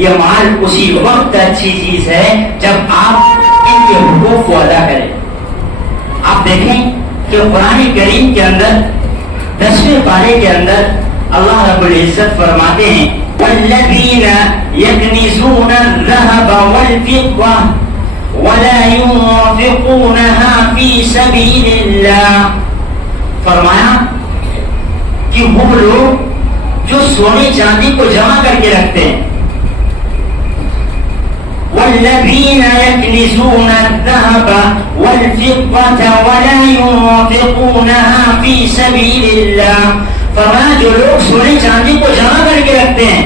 یہ مال اسی وقت اچھی چیز ہے جب آپ ان کے حقوق کو ادا کریں. آپ دیکھیں کہ قرآن کریم کے اندر 10ویں پارے کے اندر اللہ رب العزت فرماتے ہیں والذین یکنزون الذهب والفضة ولا ينفقونها في سبيل اللہ. فرمایا کہ وہ لوگ جو سونے چاندی کو جمع کر کے رکھتے ہیں والذین یکنزون الذهب والفضة ولا ينفقونها في سبيل اللہ. فرمایا جو لوگ سونے چاندی کو جمع کر کے رکھتے ہیں,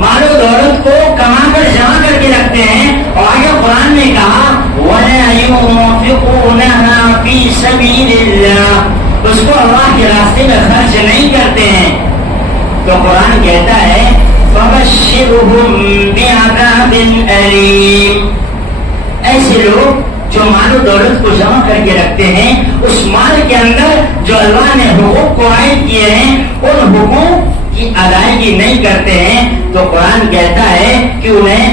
مال و دولت کو کما کر جمع کر کے رکھتے ہیں, اور آگے قرآن نے کہا وَلَا يُنْفِقُونَهَا فِي سَبِيلِ اللَّهِ, اس کو اللہ کے راستے میں خرچ نہیں کرتے ہیں, تو قرآن کہتا ہے فَبَشِّرْهُمْ بِعَذَابٍ أَلِيمٍ. ایسے لوگ جو مال و دولت کو جمع کر کے رکھتے ہیں, اس مال کے اندر جو اللہ نے حقوق کو عائد کیے ہیں ان حقوق کی ادائیگی نہیں کرتے ہیں, تو قرآن کہتا ہے کہ انہیں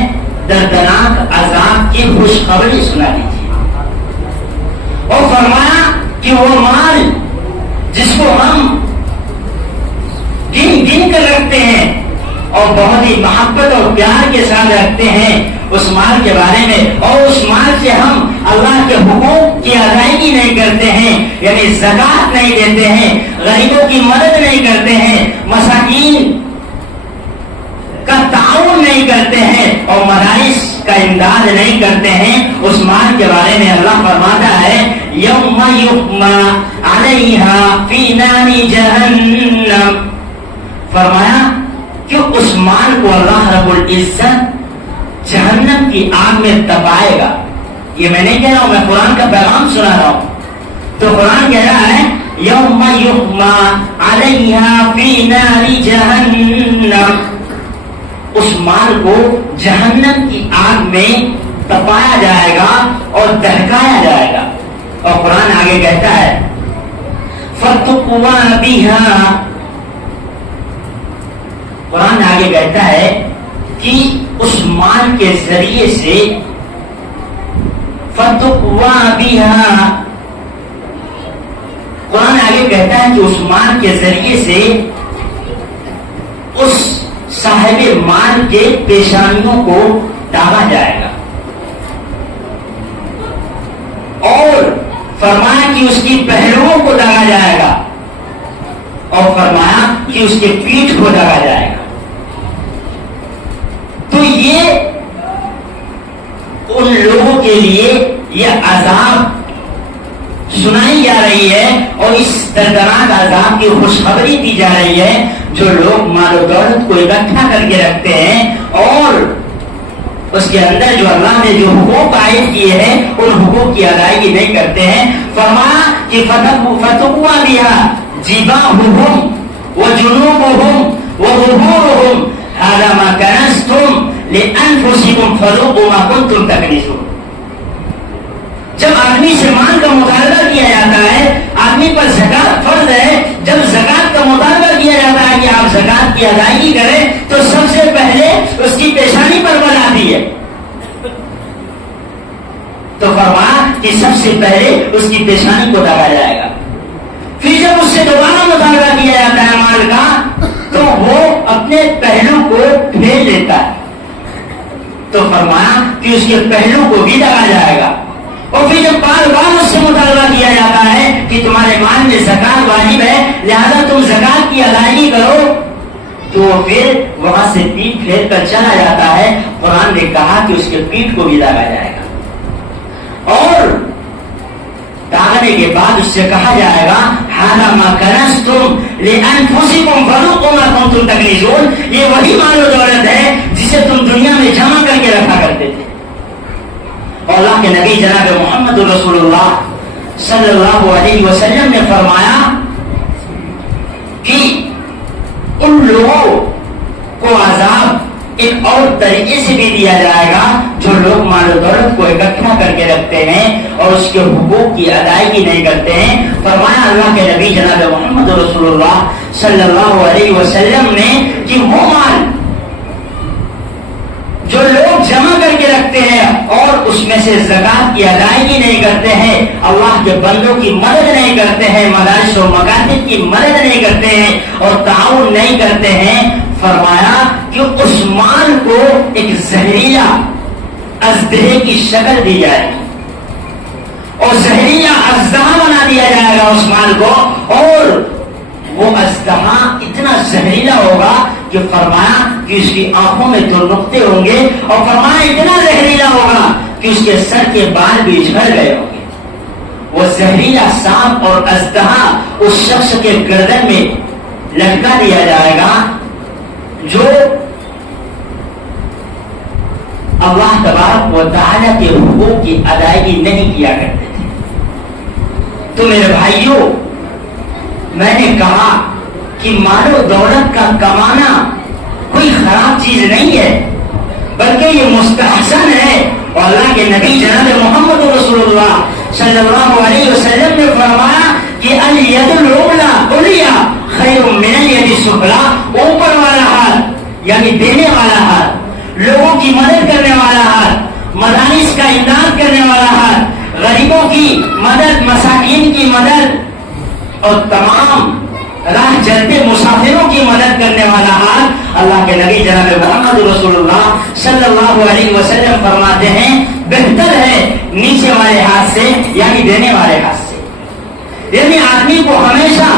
دردناک عذاب کی خوشخبری سنا دیجیے. اور فرمایا کہ وہ مال جس کو ہم گن گن کر رکھتے ہیں اور بہت ہی محبت اور پیار کے ساتھ رکھتے ہیں اس مال کے بارے میں, اور اس مال سے ہم اللہ کے حقوق کی ادائیگی نہیں کرتے ہیں, یعنی زکوٰۃ نہیں دیتے ہیں, غریبوں کی مدد نہیں کرتے ہیں, مساکین کا تعاون نہیں کرتے ہیں, اور مدارس کا امداد نہیں کرتے ہیں, اس مال کے بارے میں اللہ فرماتا ہے یوم یحمى علیہا فی نار جہنم. فرمایا کہ اس مال کو اللہ رب العزت جہنم کی آگ میں تپائے گا. یہ میں نہیں کہہ رہا ہوں, میں قرآن کا پیغام سنا رہا ہوں. تو قرآن کہہ رہا ہے یوم یحمى علیہا فی نار جہنم, اس مال کو جہنم کی آگ میں تپایا جائے گا اور دہکایا جائے گا. اور قرآن آگے کہتا ہے فَتُقْوَى بِهَا, قرآن آگے کہتا ہے کہ اس مال کے ذریعے سے فَتُقْوَى بِهَا, قرآن آگے کہتا ہے کہ اس مال کے ذریعے سے اس صاحب مال کے پیشانیوں کو داغا جائے گا, اور فرمایا کہ اس کی پہلوؤں کو داغا جائے گا, اور فرمایا کہ اس کے پیٹھ کو داغا جائے گا. تو یہ ان لوگوں کے لیے یہ عذاب سنائی جا رہی ہے, اور اس دردناک عذاب کی خوشخبری دی جا رہی ہے جو لوگ مال و دولت کو اکٹھا کر کے رکھتے ہیں اور اس کے اندر جو اللہ نے جو حقوق عائد کیے ہیں ان حقوق کی ادائیگی نہیں کرتے ہیں. فرمایا کہ فَتُقْوَى بِهَا جِبَاهُهُمْ وَجُنُوبُهُمْ وَظُهُورُهُمْ هَذَا مَا كَنَزْتُمْ لِأَنفُسِكُمْ فَذُوقُوا مَا كُنتُمْ تَكْنِزُونَ. جب آدمی سے مال کا مطالبہ کیا جاتا ہے, آدمی پر زکوٰۃ فرض ہے, جب زکوٰۃ کا مطالبہ کیا جاتا ہے کہ آپ زکوٰۃ کی ادائیگی کریں, تو سب سے پہلے اس کی پیشانی پر بل آتی ہے. تو فرمایا کہ سب سے پہلے اس کی پیشانی کو داغا جائے گا. پھر جب اس سے دوبارہ مطالبہ کیا جاتا ہے مال کا, تو وہ اپنے پہلو کو پھیر لیتا ہے, تو فرمایا کہ اس کے پہلو کو بھی داغا جائے گا. اور پھر جب بار بار اس سے مطالبہ کیا جاتا ہے کہ تمہارے مال میں زکوٰۃ واجب ہے لہذا تم زکوٰۃ کی ادائیگی کرو, تو پھر وہاں سے پیٹھ پھیر کر چلا جاتا ہے. قرآن نے کہا کہ اس کے پیٹھ کو بھی داغا جائے گا, اور داغنے کے بعد اس سے کہا جائے گا هَذَا مَا كَنَزْتُمْ لِأَنفُسِكُمْ فَذُوقُوا مَا كُنتُمْ تَكْنِزُونَ. یہ وہی مال و دولت ہے جسے تم دنیا میں جمع کر کے رکھا کرتے تھے. اور اللہ کے نبی جناب محمد رسول اللہ صلی اللہ علیہ وسلم نے فرمایا کہ ان لوگوں کو عذاب ایک اور طریقے سے بھی دیا جائے گا جو لوگ مال و دولت کو اکٹھا کر کے رکھتے ہیں اور اس کے حقوق کی ادائیگی نہیں کرتے ہیں. فرمایا اللہ کے نبی جناب محمد رسول اللہ صلی اللہ علیہ وسلم نے کہ وہ مال رکھتے ہیں اور اس میں سے زکات کی ادائیگی نہیں کرتے ہیں، اللہ کے بندوں کی مدد نہیں کرتے ہیں، مدارس و مکاتب کی مدد نہیں کرتے ہیں اور تعاون نہیں کرتے ہیں، فرمایا کہ اس مال کو ایک زہریلا اژدہے کی شکل دی جائے گی اور زہریلا اژدہا بنا دیا جائے گا اس مال کو، اور وہ اژدہا اتنا زہریلا ہوگا کہ فرمایا کہ اس کی آنکھوں میں 2 نقطے ہوں گے، اور فرمایا اتنا زہریلا ہوگا کہ اس کے سر کے بال بھی جھڑ گئے ہوں گے۔ وہ زہریلا سانپ اور اژدہا اس شخص کے گردن میں لٹکا دیا جائے گا جو اللہ تبارک و تعالیٰ کے حقوق کی ادائیگی نہیں کیا کرتے تھے۔ تو میرے بھائیوں، میں نے کہا کہ مال و دولت کا کمانا کوئی خراب چیز نہیں ہے، بلکہ یہ مستحسن ہے، اور اللہ کے نبی جناب محمد رسول اللہ صلی اللہ علیہ وسلم نے فرمایا کہ الید العلیٰ علیٰ خیر من الید السفلیٰ، اوپر والا ہاتھ یعنی دینے والا ہاتھ، لوگوں کی مدد کرنے والا ہاتھ، مدارس کا امداد کرنے والا ہاتھ، غریبوں کی مدد، مساکین کی مدد اور تمام راہ چلتے مسافروں کی مدد کرنے والا ہاتھ، اللہ کے نبی جناب محمد رسول اللہ صلی اللہ علیہ وسلم فرماتے ہیں بہتر ہے نیچے والے ہاتھ سے یعنی دینے والے ہاتھ سے۔ یعنی آدمی کو ہمیشہ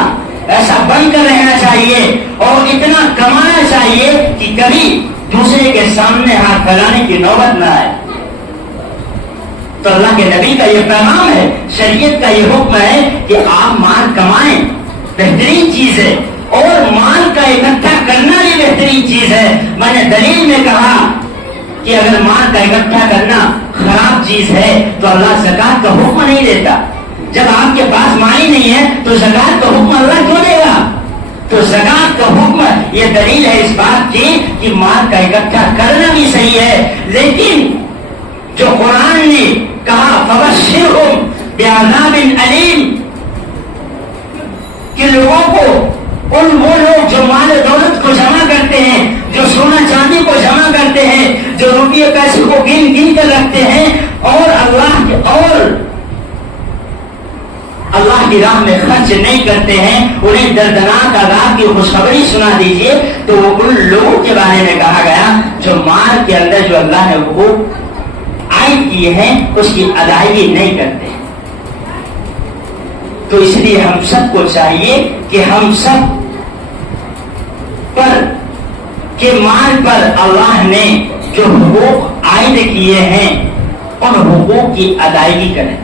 ایسا بن کر رہنا چاہیے اور اتنا کمانا چاہیے کہ کبھی دوسرے کے سامنے ہاتھ پھیلانے کی نوبت نہ آئے۔ تو اللہ کے نبی کا یہ پیغام ہے، شریعت کا یہ حکم ہے کہ آپ مال کمائیں، بہترین چیز ہے، اور مال کا اکٹھا کرنا بھی بہترین چیز ہے۔ میں نے دلیل میں کہا کہ اگر مال کا اکٹھا کرنا خراب چیز ہے تو اللہ زکات کا حکم نہیں دیتا۔ جب آپ کے پاس مال ہی نہیں ہے تو زکات کا حکم اللہ کیوں دے گا؟ تو زکات کا حکم یہ دلیل ہے اس بات کی کہ مال کا اکٹھا کرنا بھی صحیح ہے، لیکن جو قرآن نے کہا فبشرہم بعذاب علیم، کہ لوگوں کو وہ لوگ جو مال دولت کو جمع کرتے ہیں، جو سونا چاندی کو جمع کرتے ہیں، جو روپیے پیسے کو گن گن کر رکھتے ہیں اور اللہ کی راہ میں خرچ نہیں کرتے ہیں، انہیں دردناک عذاب کی خوشخبری سنا دیجیے۔ تو وہ ان لوگوں کے بارے میں کہا گیا جو مال کے اندر جو اللہ نے حقوق عائد کیے ہیں اس کی ادائیگی نہیں کرتے۔ تو اس لیے ہم سب کو چاہیے کہ ہم سب پر کہ مال پر اللہ نے جو حقوق عائد کیے ہیں ان حقوق کی ادائیگی کریں۔